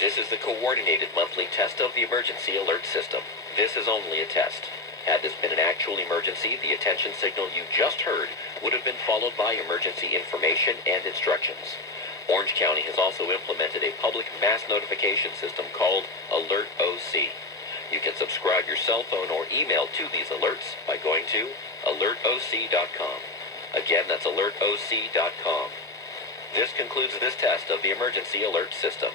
This is the coordinated monthly test of the emergency alert system. This is only a test. Had this been an actual emergency, the attention signal you just heard would have been followed by emergency information and instructions. Orange County has also implemented a public mass notification system called Alert OC. You can subscribe your cell phone or email to these alerts by going to alertoc.com. Again, that's alertoc.com. This concludes this test of the emergency alert system.